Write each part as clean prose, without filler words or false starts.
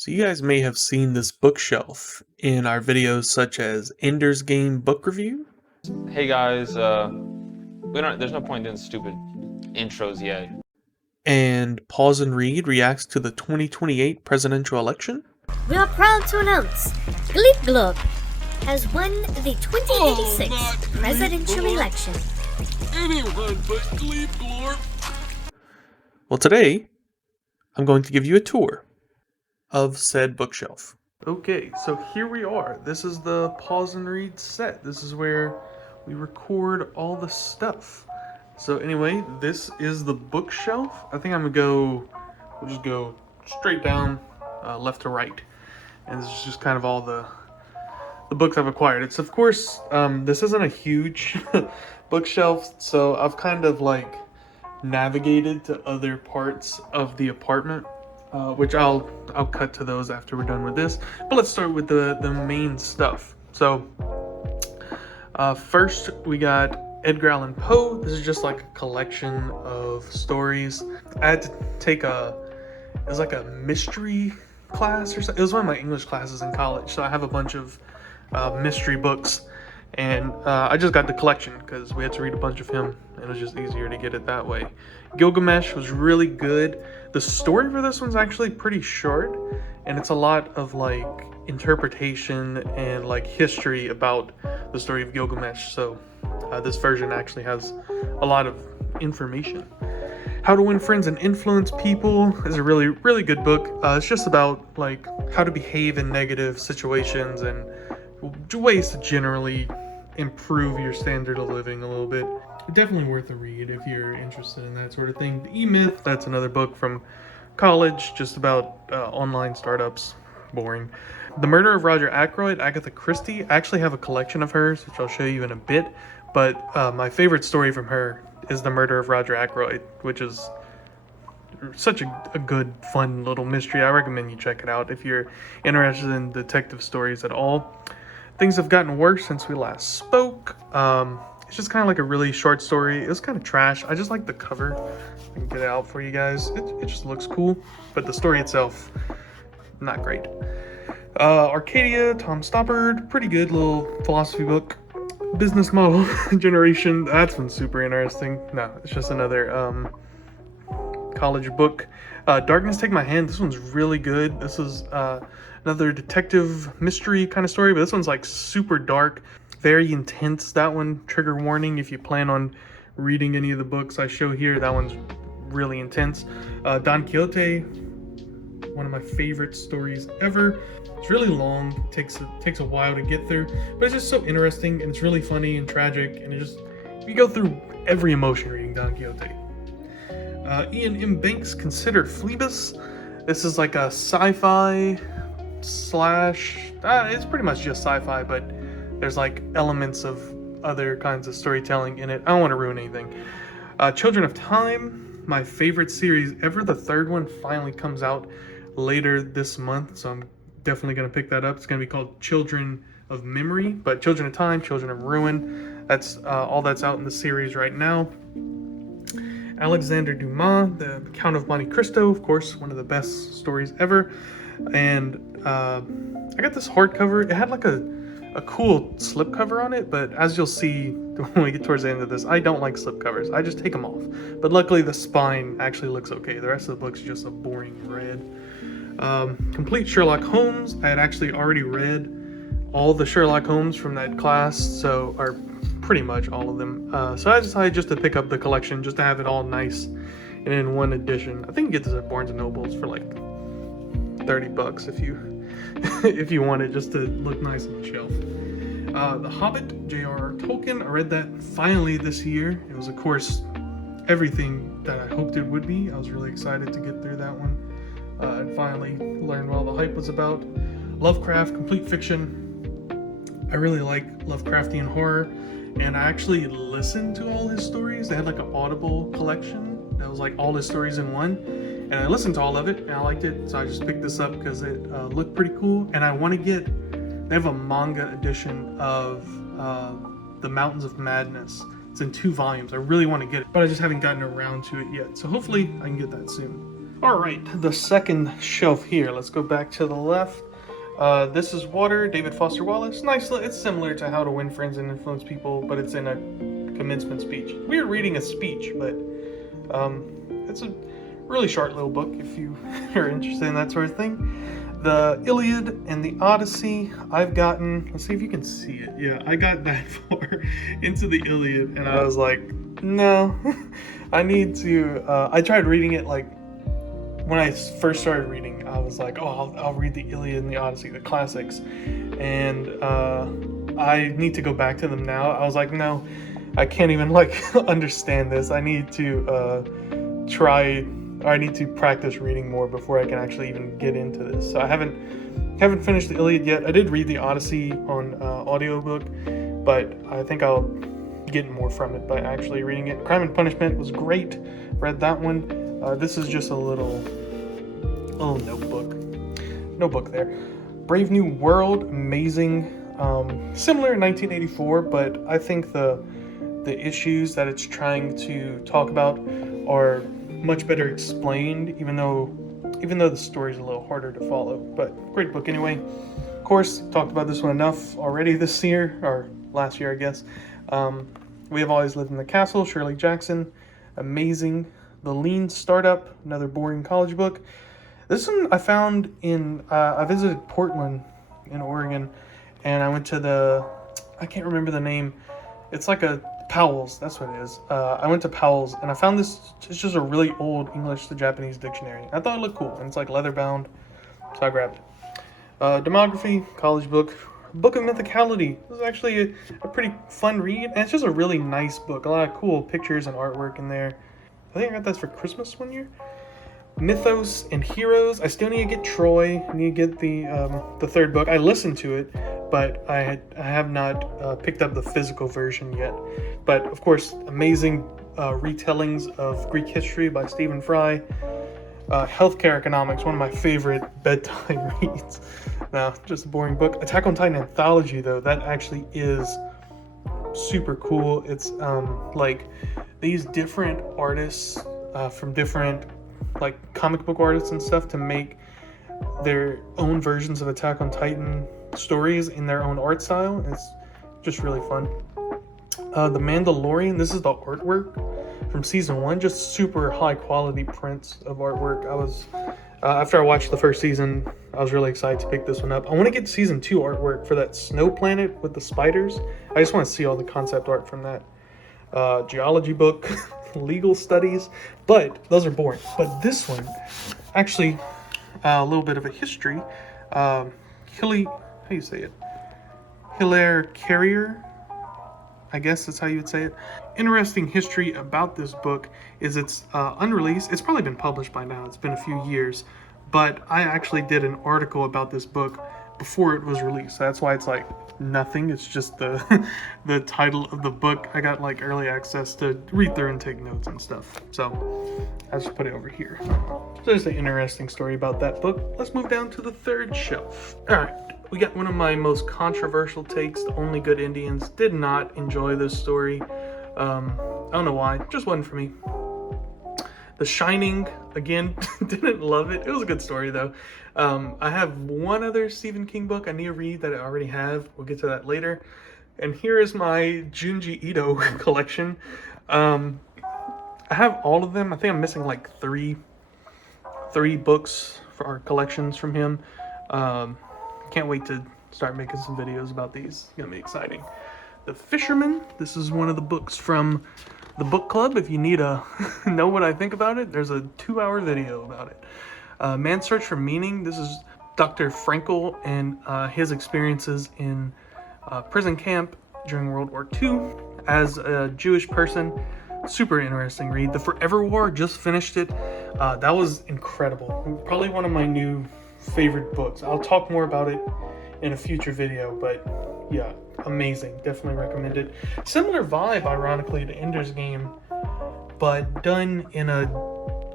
So you guys may have seen this bookshelf in our videos such as Ender's Game book review Hey guys, we don't. There's no point in stupid intros yet. and Pause and Read reacts to the 2028 presidential election. We are proud to announce Gleep Glub has won the 2086 presidential election. Anyone but Gleep Glorp. Well, today I'm going to give you a tour of said bookshelf. Okay, so here we are. This is the Pause and Read set. This is where we record all the stuff. So anyway, this is the bookshelf. I think we'll just go straight down, left to right. And this is just kind of all the books I've acquired. It's of course, this isn't a huge bookshelf, so I've kind of like navigated to other parts of the apartment, which I'll cut to those after we're done with this. But let's start with the main stuff. So first we got Edgar Allan Poe. This is just like a collection of stories. I had to take it was like a mystery class or something. It was one of my English classes in college, so I have a bunch of mystery books, and I just got the collection because we had to read a bunch of him, and it was just easier to get it that way. Gilgamesh was really good. The story for this one's actually pretty short, and it's a lot of like interpretation and like history about the story of Gilgamesh, so this version actually has a lot of information. How to Win Friends and Influence People is a really, really good book. It's just about like how to behave in negative situations and ways to generally improve your standard of living a little bit. Definitely worth a read if you're interested in that sort of thing. The E-Myth, that's another book from college, just about online startups. Boring. The Murder of Roger Ackroyd, Agatha Christie. I actually have a collection of hers, which I'll show you in a bit. But my favorite story from her is The Murder of Roger Ackroyd, which is such a good, fun little mystery. I recommend you check it out if you're interested in detective stories at all. Things have gotten worse since we last spoke. It's just kind of like a really short story. It was kind of trash. I just like the cover. I can get it out for you guys. It just looks cool, but the story itself, not great. Arcadia, Tom Stoppard, pretty good little philosophy book. Business Model Generation, that's been super interesting. No, it's just another college book. Darkness Take My Hand, this one's really good. This is another detective mystery kind of story, but this one's like super dark, very intense. That one, trigger warning if you plan on reading any of the books I show here. That one's really intense. Don Quixote, one of my favorite stories ever. It's really long, takes a while to get through, but it's just so interesting, and it's really funny and tragic, and you go through every emotion reading Don Quixote. Ian M. Banks, Consider Phoebus. This is like a sci-fi slash, it's pretty much just sci-fi, but there's like elements of other kinds of storytelling in it. I don't want to ruin anything. Children of Time, my favorite series ever. The third one finally comes out later this month, so I'm definitely going to pick that up. It's going to be called Children of Memory, but Children of Time, Children of Ruin, that's all that's out in the series right now. Alexander Dumas, The Count of Monte Cristo, of course, one of the best stories ever. And I got this hardcover. It had like a cool slipcover on it, but as you'll see when we get towards the end of this, I don't like slipcovers. I just take them off. But luckily the spine actually looks okay. The rest of the book's just a boring red. Complete Sherlock Holmes. I had actually already read all the Sherlock Holmes from that class, or pretty much all of them. So I decided just to pick up the collection, just to have it all nice and in one edition. I think you get this at Barnes & Noble's for like $30 if you if you want it just to look nice on the shelf. The Hobbit, J.R.R. Tolkien. I read that finally this year. It was, of course, everything that I hoped it would be. I was really excited to get through that one and finally learn what all the hype was about. Lovecraft, Complete Fiction. I really like Lovecraftian horror, and I actually listened to all his stories. They had like an Audible collection that was like all his stories in one, and I listened to all of it and I liked it, so I just picked this up because it looked pretty cool. And I want to get, they have a manga edition of The Mountains of Madness. It's in 2 volumes. I really want to get it, but I just haven't gotten around to it yet, so hopefully I can get that soon. All right, the second shelf here. Let's go back to the left. This is Water, David Foster Wallace. Nice. It's similar to How to Win Friends and Influence People, but it's in a commencement speech. We're reading a speech, but it's a really short little book if you are interested in that sort of thing. The Iliad and the Odyssey, I've gotten, let's see if you can see it. Yeah, I got that far into the Iliad, and I was like, no, I need to, I tried reading it like, when I first started reading, I was like, oh, I'll read the Iliad and the Odyssey, the classics. And I need to go back to them now. I was like, no, I can't even like understand this. I need to I need to practice reading more before I can actually even get into this. So I haven't finished the Iliad yet. I did read the Odyssey on audiobook, but I think I'll get more from it by actually reading it. Crime and Punishment was great. Read that one. This is just a little notebook there. Brave New World, amazing. Similar in 1984, but I think the issues that it's trying to talk about are much better explained, even though the story is a little harder to follow. But great book anyway. Of course, talked about this one enough already this year, or last year, I guess. We Have Always Lived in the Castle, Shirley Jackson, amazing. The Lean Startup, another boring college book. This one I found in, I visited Portland in Oregon, and I went to I can't remember the name. It's like a Powell's, that's what it is. I went to Powell's, and I found this, it's just a really old English to Japanese dictionary. I thought it looked cool, and it's like leather bound, so I grabbed it. Demography, college book. Book of Mythicality. This is actually a pretty fun read, and it's just a really nice book. A lot of cool pictures and artwork in there. I think I got this for Christmas one year. Mythos and Heroes. I still need to get Troy. I need to get the third book. I listened to it, but I have not picked up the physical version yet. But of course, amazing retellings of Greek history by Stephen Fry. Healthcare Economics, one of my favorite bedtime reads. No, just a boring book. Attack on Titan Anthology, though, that actually is super cool. It's like these different artists from different like comic book artists and stuff to make their own versions of Attack on Titan stories in their own art style. It's just really fun. The Mandalorian, this is the artwork from season 1, just super high quality prints of artwork. I was after I watched the first season, I was really excited to pick this one up. I want to get season 2 artwork for that snow planet with the spiders. I just want to see all the concept art from that. Geology book, legal studies, but those are boring. But this one, actually, a little bit of a history. How do you say it? Hilaire Carrier, I guess that's how you would say it. Interesting history about this book is it's unreleased. It's probably been published by now. It's been a few years, but I actually did an article about this book before it was released. So that's why it's like nothing. It's just the the title of the book. I got like early access to read through and take notes and stuff. So I just put it over here. So there's an interesting story about that book. Let's move down to the third shelf. All right. We got one of my most controversial takes. The Only Good Indians. Did not enjoy this story. I don't know why. Just wasn't for me. The Shining, again, didn't love it. It was a good story, though. I have one other Stephen King book I need to read that I already have. We'll get to that later. And here is my Junji Ito collection. I have all of them. I think I'm missing like three books for our collections from him. Can't wait to start making some videos about these. It's gonna be exciting. The Fisherman. This is one of the books from the book club. If you need to know what I think about it, there's a 2-hour video about it. Man's Search for Meaning. This is Dr. Frankel and his experiences in prison camp during World War II as a Jewish person. Super interesting read. The Forever War, just finished it. That was incredible. Probably one of my new favorite books. I'll talk more about it in a future video, but yeah, amazing. Definitely recommend it. Similar vibe, ironically, to Ender's Game, but done in a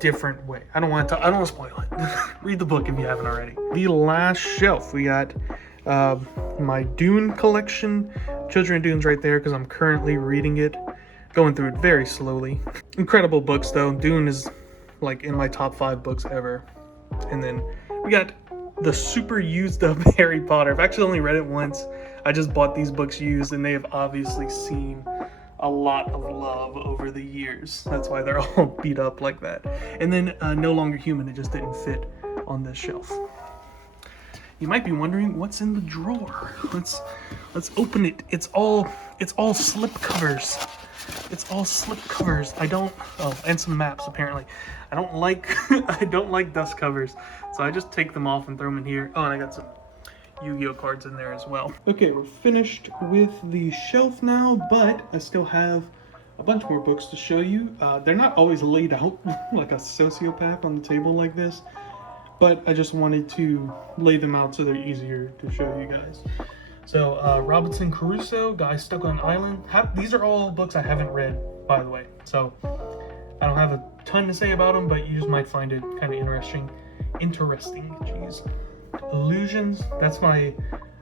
different way. I don't want to spoil it. Read the book if you haven't already. The last shelf, we got my Dune collection. Children of Dune's right there because I'm currently reading it. Going through it very slowly. Incredible books though. Dune is like in my top 5 books ever. And then we got the super used up Harry Potter. I've actually only read it once. I just bought these books used, and they have obviously seen a lot of love over the years. That's why they're all beat up like that. And then No Longer Human, it just didn't fit on this shelf. You might be wondering what's in the drawer. Let's open it. It's all slip covers. It's all slip covers. And some maps apparently. I don't like dust covers, so I just take them off and throw them in here. Oh, and I got some Yu-Gi-Oh cards in there as well. Okay, we're finished with the shelf now, but I still have a bunch more books to show you. They're not always laid out like a sociopath on the table like this, but I just wanted to lay them out so they're easier to show you guys. So, Robinson Crusoe, Guy Stuck on an Island. These are all books I haven't read, by the way. So, I don't have a ton to say about them, but you just might find it kind of interesting. Jeez. Illusions, that's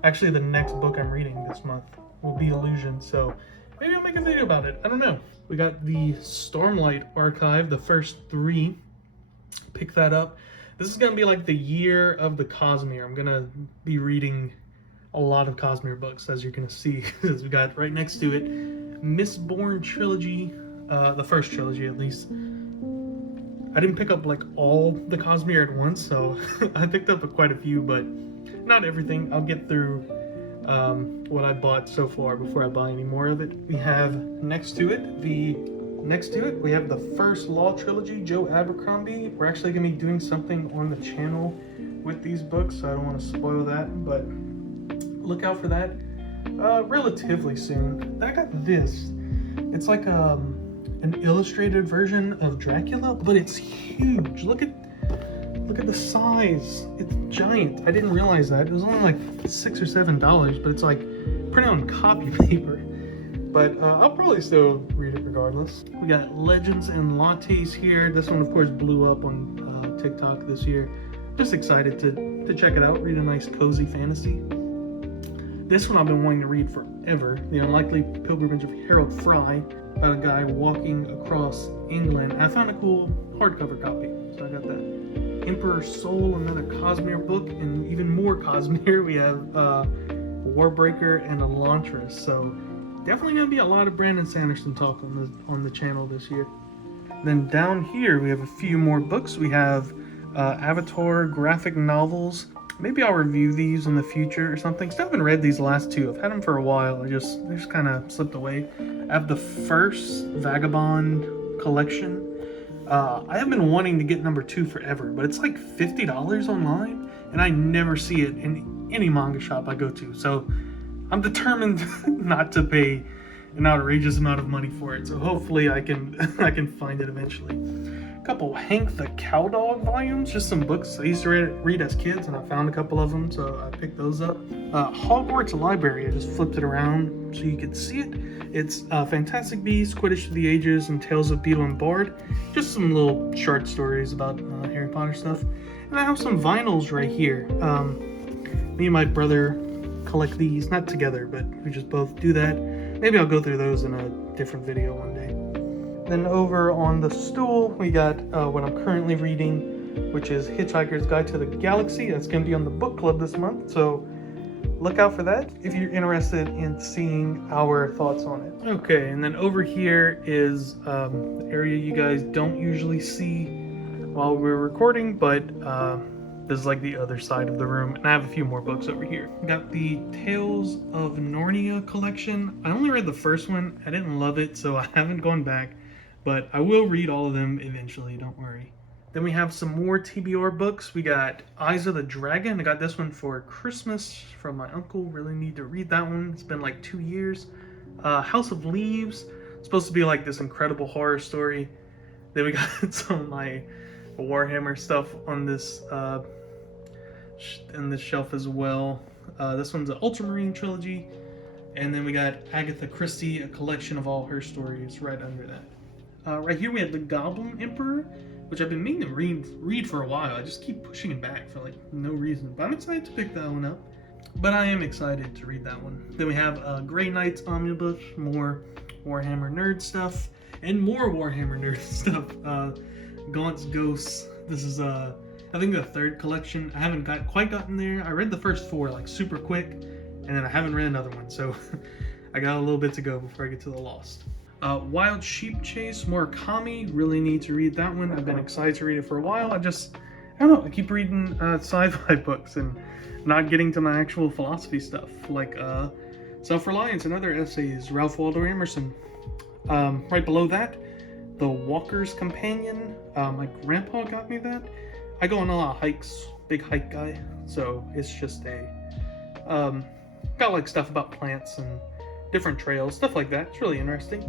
actually the next book I'm reading this month will be Illusions. So, maybe I'll make a video about it. I don't know. We got the Stormlight Archive, the first 3. Pick that up. This is going to be like the year of the Cosmere. I'm going to be reading a lot of Cosmere books, as you're going to see, because we got right next to it Mistborn trilogy, the first trilogy at least. I didn't pick up like all the Cosmere at once, so I picked up quite a few, but not everything. I'll get through what I bought so far before I buy any more of it. We have next to it, we have the first Law trilogy, Joe Abercrombie. We're actually going to be doing something on the channel with these books, so I don't want to spoil that, but look out for that relatively soon. I got this. It's like an illustrated version of Dracula, but it's huge. Look at the size. It's giant. I didn't realize that. It was only like $6 or $7, but it's like printed on copy paper. But I'll probably still read it regardless. We got Legends and Lattes here. This one, of course, blew up on TikTok this year. Just excited to check it out. Read a nice cozy fantasy. This one I've been wanting to read forever. The Unlikely Pilgrimage of Harold Fry, about a guy walking across England. I found a cool hardcover copy, so I got that. Emperor's Soul, another Cosmere book, and even more Cosmere. We have Warbreaker and Elantris. So definitely gonna be a lot of Brandon Sanderson talk on the channel this year. Then down here we have a few more books. We have Avatar graphic novels. Maybe I'll review these in the future or something. Still haven't read these last 2. I've had them for a while. They just kind of slipped away. I have the first Vagabond collection. I have been wanting to get number 2 forever, but it's like $50 online, and I never see it in any manga shop I go to. So I'm determined not to pay an outrageous amount of money for it. So hopefully I can find it eventually. A couple Hank the Cowdog volumes, just some books I used to read as kids, and I found a couple of them, so I picked those up. Hogwarts Library, I just flipped it around so you could see it. It's Fantastic Beasts, Quidditch Through the Ages, and Tales of Beetle and Bard. Just some little short stories about Harry Potter stuff. And I have some vinyls right here. Me and my brother collect these, not together, but we just both do that. Maybe I'll go through those in a different video one day. Then over on the stool, we got what I'm currently reading, which is Hitchhiker's Guide to the Galaxy. That's going to be on the book club this month, so look out for that if you're interested in seeing our thoughts on it. Okay, and then over here is the area you guys don't usually see while we're recording, but this is like the other side of the room, and I have a few more books over here. Got the Tales of Narnia collection. I only read the first one. I didn't love it, so I haven't gone back, but I will read all of them eventually, don't worry. Then we have some more TBR books. We got Eyes of the Dragon. I got this one for Christmas from my uncle. Really need to read that one. It's been like 2 years. House of Leaves. It's supposed to be like this incredible horror story. Then we got some of my Warhammer stuff on this shelf as well. This one's an Ultramarine trilogy. And then we got Agatha Christie, a collection of all her stories right under that. Right here we have The Goblin Emperor, which I've been meaning to read for a while. I just keep pushing it back for like no reason. But I'm excited to pick that one up. But I am excited to read that one. Then we have Grey Knights Omnibus, more Warhammer nerd stuff, and more Warhammer nerd stuff. Gaunt's Ghosts. This is I think the third collection. I haven't quite gotten there. I read the first 4 like super quick, and then I haven't read another one, so I got a little bit to go before I get to the Lost. Wild Sheep Chase, Murakami. Really need to read that one. I've been excited to read it for a while. I don't know. I keep reading sci-fi books and not getting to my actual philosophy stuff, like Self-Reliance and other essays. Ralph Waldo Emerson. Right below that, The Walker's Companion. My grandpa got me that. I go on a lot of hikes, big hike guy, so it's just got like stuff about plants and different trails, stuff like that. It's really interesting.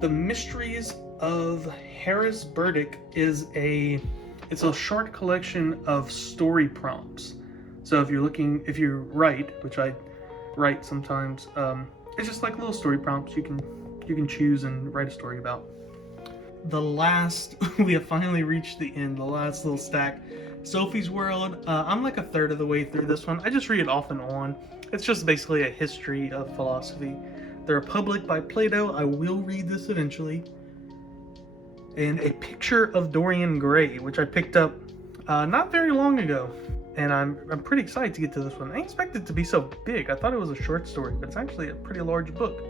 The Mysteries of Harris Burdick is it's a short collection of story prompts. So if you write, which I write sometimes, it's just like little story prompts you can choose and write a story about. We have finally reached the end, the last little stack. Sophie's World. I'm like a third of the way through this one. I just read it off and on. It's just basically a history of philosophy. The Republic by Plato. I will read this eventually. And A Picture of Dorian Gray, which I picked up not very long ago. And I'm pretty excited to get to this one. I didn't expect it to be so big. I thought it was a short story, but it's actually a pretty large book.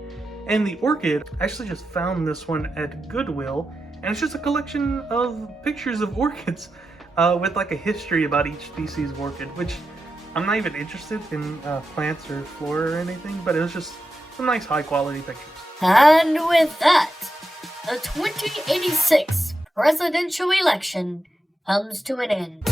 And The Orchid, I actually just found this one at Goodwill, and it's just a collection of pictures of orchids with like a history about each species of orchid, which I'm not even interested in plants or flora or anything, but it was just some nice high quality pictures. And with that, the 2086 presidential election comes to an end.